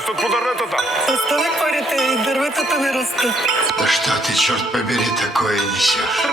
растат по дърветата. Остави парите и дърветата не растат. Защо ти, черт побери, такое несеш?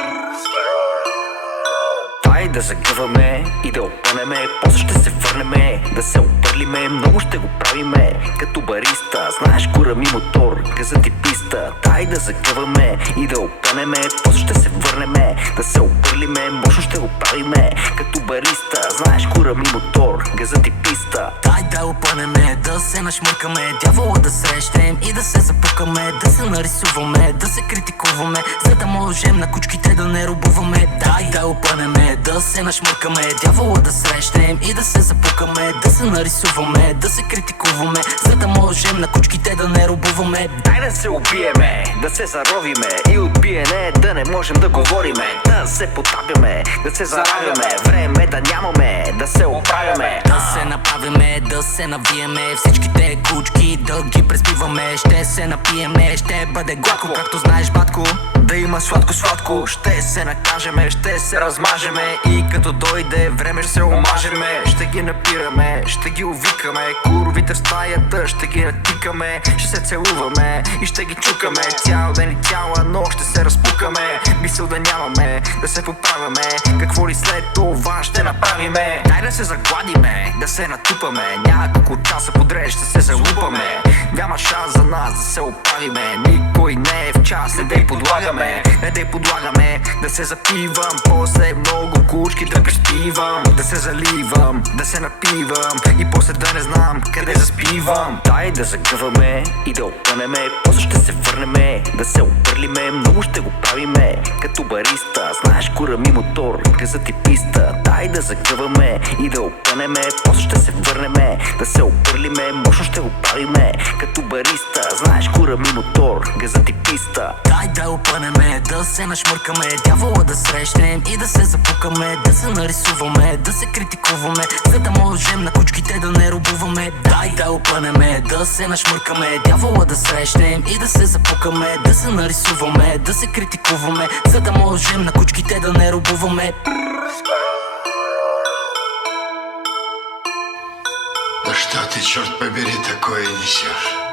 Дай да загъваме и да опънеме, после ще се върнеме, да се опърлиме, много ще го правиме, като бариста, знаеш кура ми мотор, газът и писта. Дай да загъваме и да опънеме, после ще се върнеме, да се опърлиме, мощно ще го правиме, като бариста, знаеш кура ми мотор, газът и писта. Дай да опънеме, да се нашмъркаме, дявола да срещнем и да се запукаме, да се нарисуваме, да се критикуваме, за да можем на кучките да не рубуваме. Дай да опънеме, да се нашмъркаме, дявола да срещнем и да се запукаме, да се нарисуваме, да се критикуваме, за да можем на кучките да не рубуваме. Дай да се убиеме, да се заровиме и от биене да не можем да говориме, да се потапяме, да се заравяме, време да нямаме, да се оправяме, да се направиме, да се навиеме, всичките кучки да ги преспиваме, ще се напиеме, ще бъде гладко, както знаеш, батко, да има сладко-сладко, ще се накажеме, ще се размажеме и като дойде време ще се омажеме, ще ги напираме, ще ги увикаме, куровите в стаята ще ги натикаме, ще се целуваме и ще ги чукаме, цял ден и цяла нощ ще се разпукаме, мисъл да нямаме, да се поправяме, какво ли след това ще направиме. Дай да се загладиме, да се натупаме, няколко часа подред ще се залупаме, няма шанс за нас да се оправиме, никой не е в час, не дей подлагаме, не дей подлагаме, да се запивам, после много кучки да приспивам, да се заливам, да се напивам и после да не знам къде заспивам. Дай да загъваме и да опънеме, после ще се върнеме, да се опърлиме, много ще го правиме, като бариста, знаеш кура ми мотор, газът и писта. Дай да загъваме и да опънеме, после ще се върнеме, да се опърлиме, мощно ще го правиме, като бариста, знаеш кура ми мотор, газът и писта. Дай да опънеме, да се нашмъркаме, дявола да срещнем и да се запукаме, да се нарисуваме, да се критикуваме, за да можем на кучките да не рубуваме. Дай да опънеме, да се нашмъркаме, дявола да срещнем и да се запукаме, да се нарисуваме, да се критикуваме, за да можем на кучките да не рубуваме. Защо ти, черт побери, такое несеш?